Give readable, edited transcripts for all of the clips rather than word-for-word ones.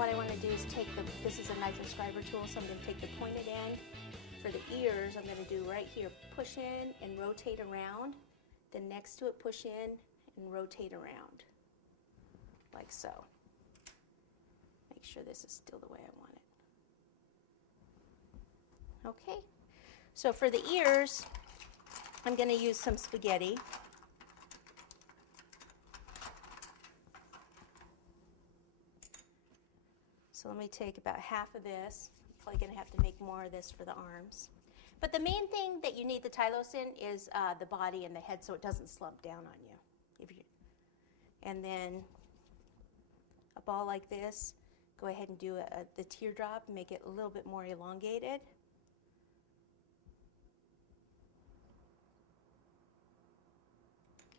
what I want to do is take this is a microscriber tool, so I'm going to take the pointed end. For the ears, I'm going to do right here, push in and rotate around. Then next to it, push in and rotate around, like so. Make sure this is still the way I want it. Okay, so for the ears, I'm going to use some spaghetti. So let me take about half of this. I'm probably going to have to make more of this for the arms. But the main thing that you need the Tylose in is the body and the head, so it doesn't slump down on you. And then a ball like this, go ahead and do the teardrop, make it a little bit more elongated.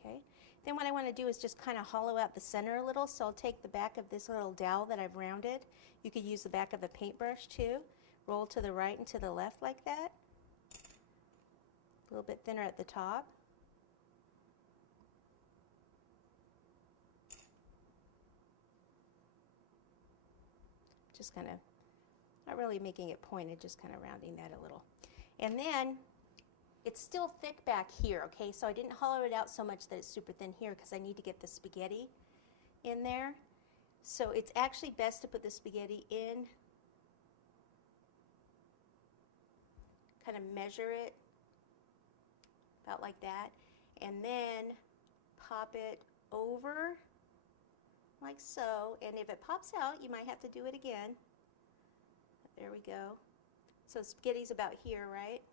Okay. Then what I want to do is just kind of hollow out the center a little. So I'll take the back of this little dowel that I've rounded. You could use the back of a paintbrush too. Roll to the right and to the left like that. A little bit thinner at the top. Just kind of, not really making it pointed, just kind of rounding that a little. And then it's still thick back here, okay? So I didn't hollow it out so much that it's super thin here because I need to get the spaghetti in there. So it's actually best to put the spaghetti in, kind of measure it about like that, and then pop it over like so. And if it pops out, you might have to do it again. There we go. So spaghetti's about here, right?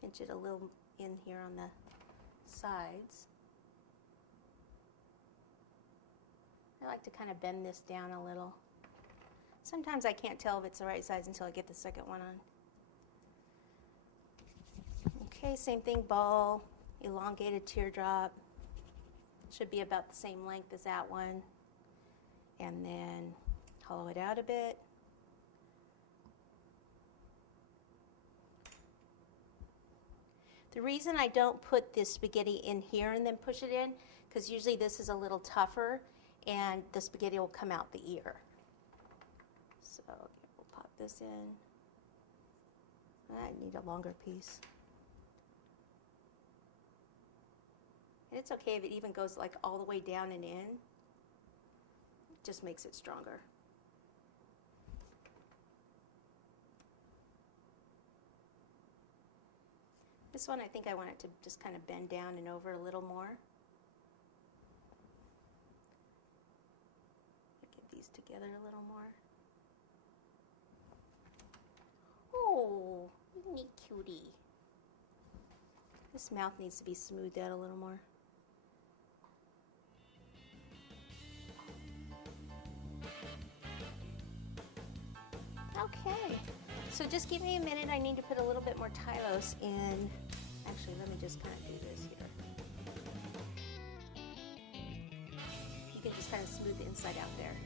Pinch it a little in here on the sides. I like to kind of bend this down a little. Sometimes I can't tell if it's the right size until I get the second one on. Okay, same thing, ball, elongated teardrop. Should be about the same length as that one. And then hollow it out a bit. The reason I don't put this spaghetti in here and then push it in, because usually this is a little tougher and the spaghetti will come out the ear. So we'll pop this in. I need a longer piece. And it's okay if it even goes like all the way down and in. It just makes it stronger. This one I think I want it to just kind of bend down and over a little more. Get these together a little more. Oh, neat cutie. This mouth needs to be smoothed out a little more. Okay, so just give me a minute. I need to put a little bit more Tylose in. Actually, let me just kind of do this here. You can just kind of smooth the inside out there.